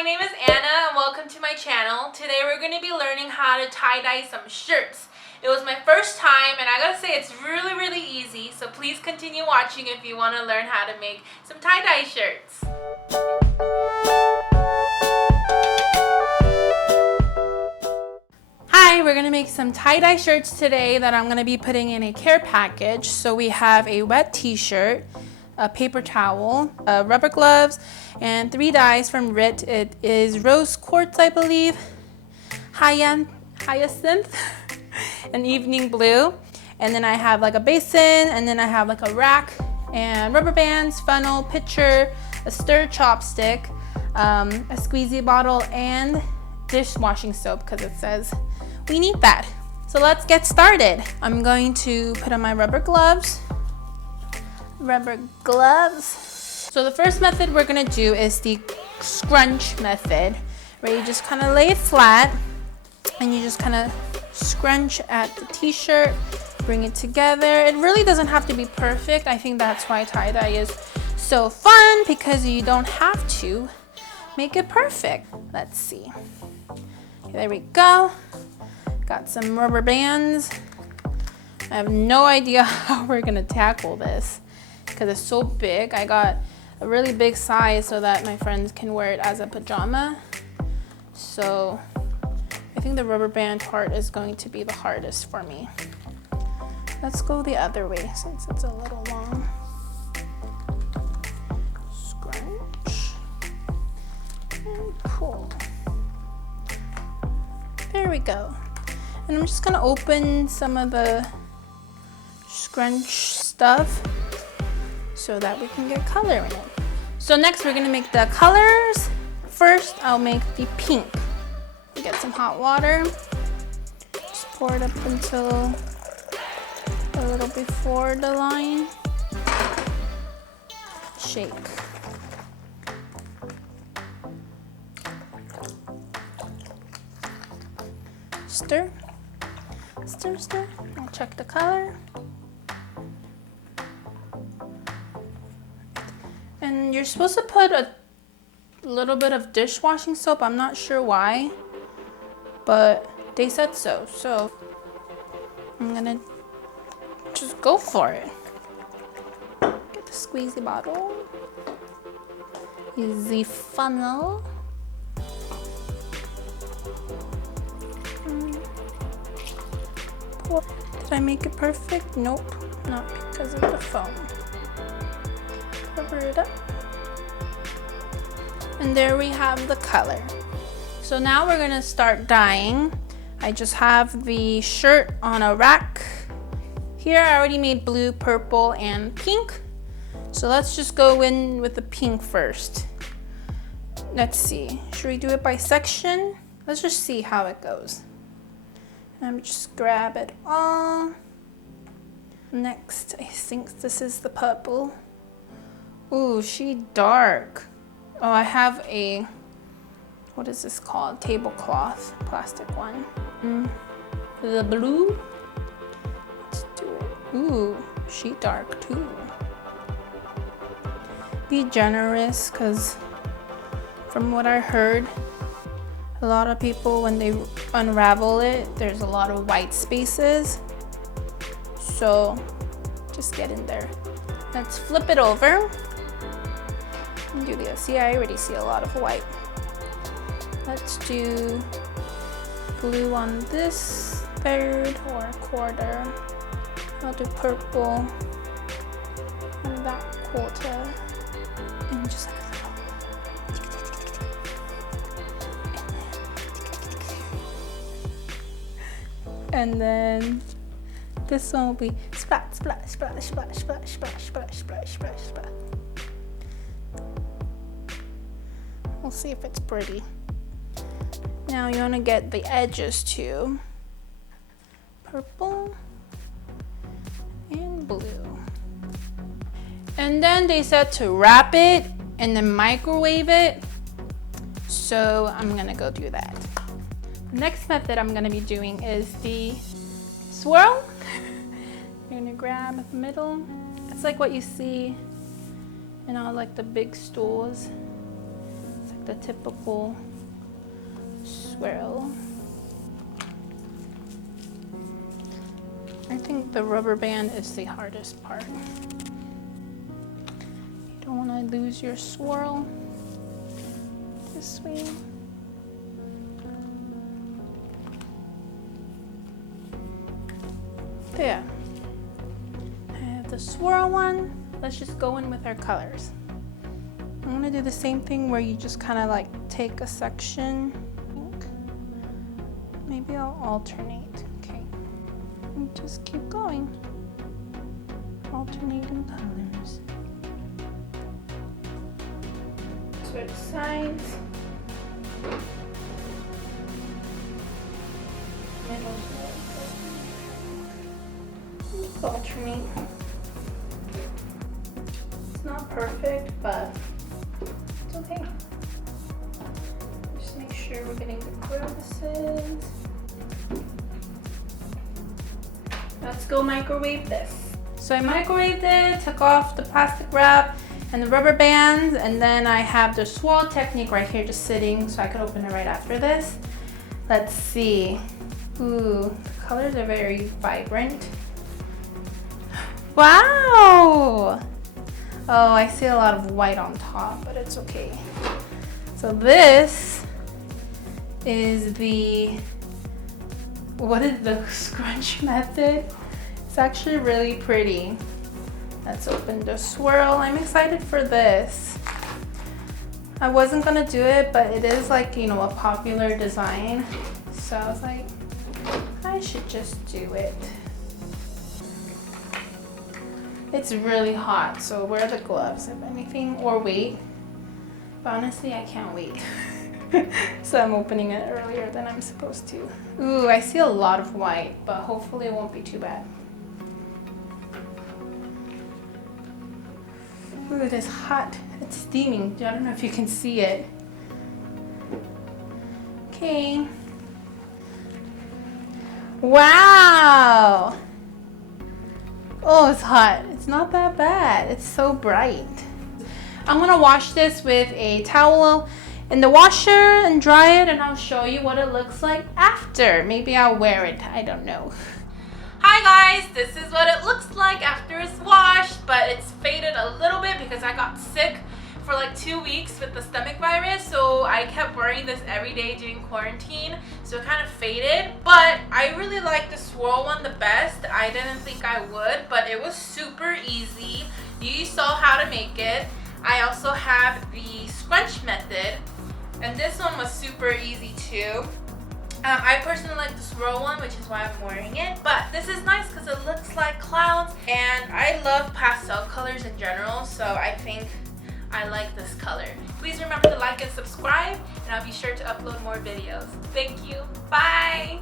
my name is Anna and welcome to my channel. Today we're going to be learning how to tie-dye some shirts. It was my first time and I gotta say it's really easy, so please continue watching if you want to learn how to make some tie-dye shirts. Hi, we're going to make some tie-dye shirts today that I'm going to be putting in a care package. So we have a wet t-shirt, a paper towel, rubber gloves, and 3 dyes from RIT. It is rose quartz, I believe, hyacinth, and evening blue. And then I have like a basin, and then I have like a rack, and rubber bands, funnel, pitcher, a stir chopstick, a squeezy bottle, and dishwashing soap because it says we need that. So let's get started. I'm going to put on my rubber gloves. So the first method we're gonna do is the scrunch method, where you just kind of lay it flat and you just kind of scrunch at the t-shirt, bring it together. It really doesn't have to be perfect. I think that's why tie-dye is so fun, because you don't have to make it perfect. Let's see. There we go. Got some rubber bands. I have no idea how we're gonna tackle this because it's so big. I got a really big size so that my friends can wear it as a pajama. So I think the rubber band part is going to be the hardest for me. Let's go the other way since it's a little long. Scrunch and pull. There we go. And I'm just gonna open some of the scrunch stuff so that we can get color in it. So next we're gonna make the colors. First, I'll make the pink. Get some hot water. Just pour it up until a little before the line. Shake. Stir. Stir. I'll check the color. And you're supposed to put a little bit of dishwashing soap. I'm not sure why, but they said so. So I'm gonna just go for it. Get the squeezy bottle. Use the funnel. Did I make it perfect? Nope, not because of the foam. Cover it up. And there we have the color. So now we're gonna start dyeing. I just have the shirt on a rack. Here I already made blue, purple, and pink. So let's just go in with the pink first. Let's see, should we do it by section? Let's just see how it goes. And just grab it all. Next, I think this is the purple. Ooh, she dark. Oh, I have a, what is this called? Tablecloth, plastic one. The blue. Let's do it. Ooh, she dark too. Be generous, because from what I heard, a lot of people, when they unravel it, there's a lot of white spaces. So just get in there. Let's flip it over and do this. See, I already see a lot of white. Let's do blue on this third or quarter. I'll do purple on that quarter. And just like and then this one will be splat, splat, splat, splat, splat, splat, splat, splat, splat, splat. We'll see if it's pretty. Now you want to get the edges too. Purple and blue. And then they said to wrap it and then microwave it. So I'm gonna go do that. Next method I'm gonna be doing is the swirl. You're gonna grab the middle. It's like what you see in all like the big stores. It's like the typical swirl. I think the rubber band is the hardest part. You don't want to lose your swirl this way. There. I have the swirl one. Let's just go in with our colors. I'm gonna do the same thing where you just kind of like take a section. Maybe I'll alternate. Okay. And just keep going. Alternating colors. Switch sides. Alternate. It's not perfect, but it's okay. Just make sure we're getting the crevices. Let's go microwave this. So I microwaved it, took off the plastic wrap and the rubber bands, and then I have the swirl technique right here just sitting so I could open it right after this. Let's see. Ooh, the colors are very vibrant. Wow! Oh, I see a lot of white on top, but it's okay. So this is what is the scrunch method? It's actually really pretty. Let's open the swirl. I'm excited for this. I wasn't gonna do it, but it is like, you know, a popular design. So I was like, I should just do it. It's really hot, so wear the gloves if anything, or wait. But honestly, I can't wait. So I'm opening it earlier than I'm supposed to. Ooh, I see a lot of white, but hopefully it won't be too bad. Ooh, it is hot. It's steaming. I don't know if you can see it. Okay. Wow! Oh, it's hot. It's not that bad. It's so bright. I'm gonna wash this with a towel in the washer and dry it, and I'll show you what it looks like after. Maybe I'll wear it. I don't know. Hi guys, this is what it looks like after it's washed, but it's faded a little bit because I got sick for like 2 weeks with the stomach virus, so I kept wearing this every day during quarantine, so it kind of faded. But I really like the swirl one the best. I didn't think I would, but it was super easy. You saw how to make it. I also have the scrunch method, and this one was super easy too. I personally like the swirl one, which is why I'm wearing it, but this is nice because it looks like clouds, and I love pastel colors in general, so I think I like this color. Please remember to like and subscribe, and I'll be sure to upload more videos. Thank you. Bye!